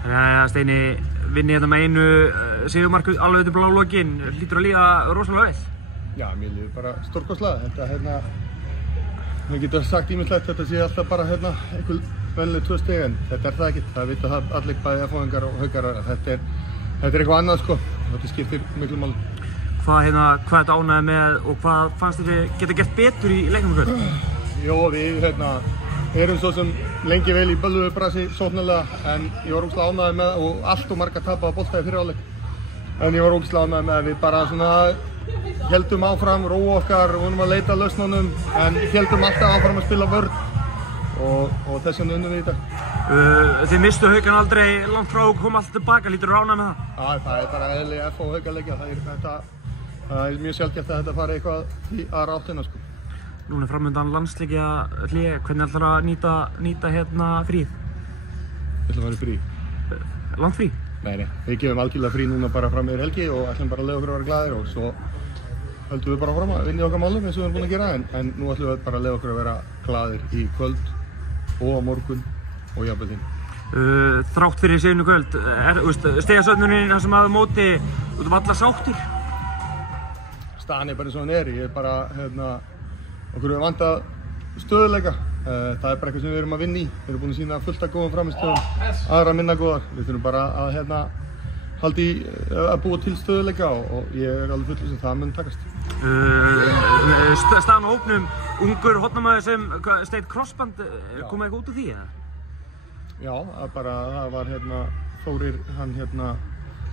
Jæja, Steini, vinni hérna með einu sigurmarku alveg til blá lokin, hlýtur að líða rosalega vel. Já, mér líður bara stórkostlega. Þetta, mér getur sagt ýmislegt, þetta sé alltaf bara einhver venjuleg 2 stig, en þetta það ekki. Það vita það allir bæði F-ingar og Haugar. Þetta er eitthvað annað sko. Þetta skiptir miklu máli. Hvað þetta ánægði með og hvað fannst þér geta gert betur í leiknum í kvöld? Jó, við erum svo sem lengi vel í bölvuðu brasi sóknarlega, en ég var ógeðslega ánægður með og allt og marga tapaða bolta í fyrri hálfleik. En ég var ógeðslega ánægður með að við bara svona héldum áfram, róa okkar, vonum að leita lausnunum, en héldum alltaf áfram að spila vörn og þess vegna unnum við í dag. Þið mistu Haukana aldrei langt frá og kom alltaf tilbaka, lítur þú ánægður með það? Já, það er bara eðli F og Haukaleikja. Það er mjög sjaldgæft að þetta fari eitthvað í aðra áttina sko. Núna er framöndan landsleikja hlé, hvernig ætlar að nýta fríð? Við ætlum að vera í frí. Langt frí? Nei, við gefum algjörlega frí núna bara fram yfir helgi og ætlum bara að leyfa okkur að vera glaðir og svo höldum við bara fram að vinna í okkar málum eins og við erum búin að gera, en nú ætlum við bara að leyfa okkur að vera glaðir í kvöld og á morgun og jafnvel hinn. Þrátt fyrir sigurinn í kvöld, stigasöfnunin það sem að móti, út af alla sáttir? Staðan er bara eins og hann er, ég er bara, okkur er vantað stöðuleika. Það er bara eitthvað sem við erum að vinna í. Við erum búin að sýna fullt af góðum frammistöðum, aðra minna góðar. Við þurfum bara að búa til stöðuleika og ég er alveg fullur sem það mun takast. Staðan á hópnum, ungur hornamaður sem steitt crossband, kom eitthvað út úr því eða? Já, það var Þórir, hann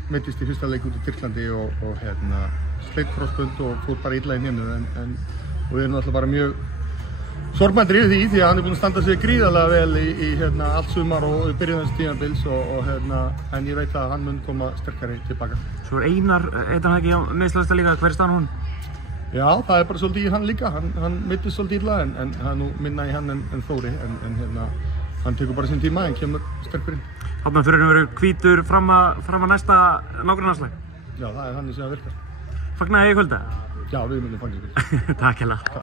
meiddist í fyrsta leik út í Tyrklandi og sleitt crossband og fór bara illa inn og við erum alltaf bara mjög sorgmæddir yfir því að hann er búinn að standa sig gríðarlega vel í allt sumar og byrjun þess tímabils en ég veit að hann mun koma sterkari tilbaka. Svo Einar, heitir hann ekki á meiðslasta líka, hver er staðan hún? Já, það er bara svolítið í hann líka, hann meiddist svolítið illa en það er nú minna í hann en Þóri en hann tekur bara sinn tíma en kemur sterkur inn. Hafði hann fyrir að vera hvítur fram að næsta nágrannaslag? Já, það er hann sem það virkar. Fagnaði í kvölda? Já, við munum fagna í kvölda. Takk hérlega.